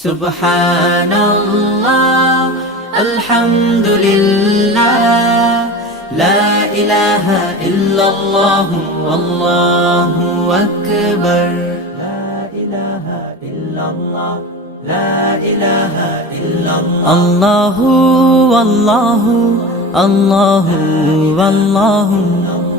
سبحان الله الحمد لله لا إله إلا الله والله أكبر. لا إله إلا الله لا إله إلا الله الله والله الله والله, والله.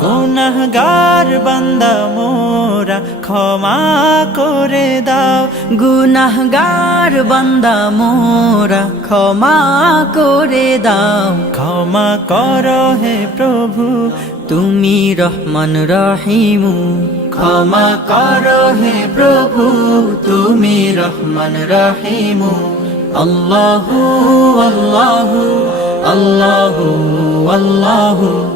গুনাহগার বান্দা মোরা ক্ষমা করে দাও। গুনাহগার বান্দা মোরা ক্ষমা করে দাও। ক্ষমা করো হে প্রভু। তুমি রহমান রহিমু। ক্ষমা করো হে প্রভু। তুমি রহমান রহিমু। আল্লাহু আল্লাহু আল্লাহু আল্লাহু।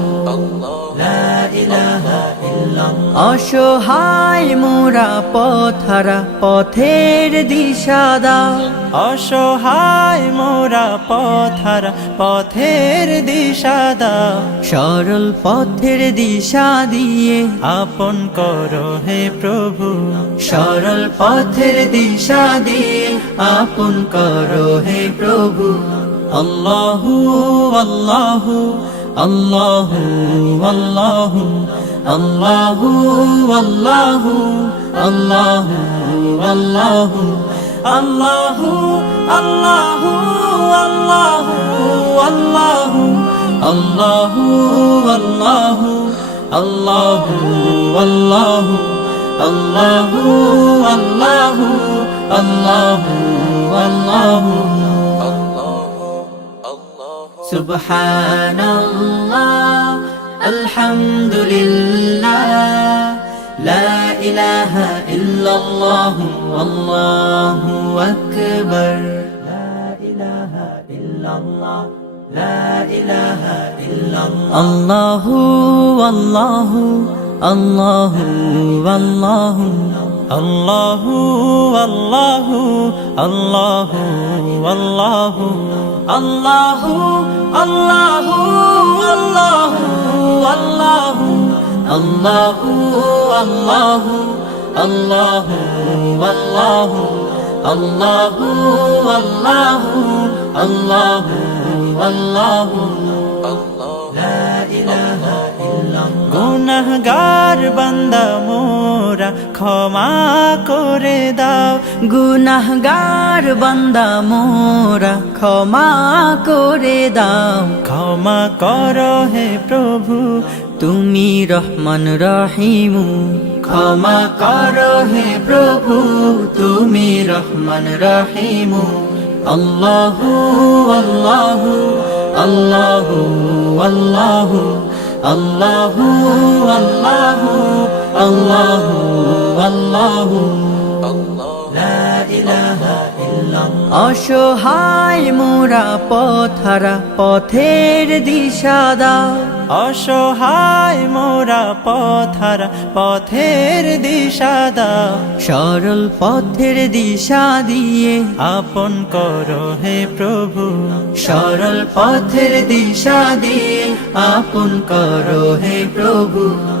অসহায় মোরা পথহারা পথের দিশা দাও অসহায় মোরা পথার পথের দিশা দাও সরল পথের দিশা দিয়ে। আপন করো হে প্রভু। সরল পথের দিশা দিয়ে আপন করো হে প্রভু। আল্লাহু আল্লাহু আল্লাহু আল্লাহু। আল্লাহু আল্লাহু আল্লাহু আল্লাহু আল্লাহু আল্লাহু আল্লাহু আল্লাহু আল্লাহু আল্লাহু আল্লাহু আল্লাহু আল্লাহু আল্লাহু আল্লাহু আল্লাহু সুবহানাল্লাহ الحمد لله لا إله إلا الله والله أكبر. لا إله إلا الله لا إله إلا الله. الله والله الله والله. الله والله الله والله. الله الله আল্লাহু আল্লাহু আল্লাহু আল্লাহু আল্লাহু আল্লাহু আল্লাহু আল্লাহু আল্লাহু আল্লাহু গুনাহগার বান্দা মোরা ক্ষমা করে দাও। গুনাহগার বান্দা মোরা ক্ষমা করে দাও। ক্ষমা করো হে প্রভু। তুমি রহমান রহিমু। ক্ষমা করো হে প্রভু। তুমি রহমান রহিমু। আল্লাহু আল্লাহু আল্লাহু আল্লাহু আল্লাহু আল্লাহু। আল্লাহু আল্লাহু লা ইলাহা ইল্লাল্লাহ অসহায় মোরা পথহারা পথের দিশা দাও। অসহায় মোরা পথার পথের দিশা দাও। সরল পথের দিশা দিয়ে। আপন করো হে প্রভু। সরল পথের দিশা দিয়ে। আপন করো হে প্রভু।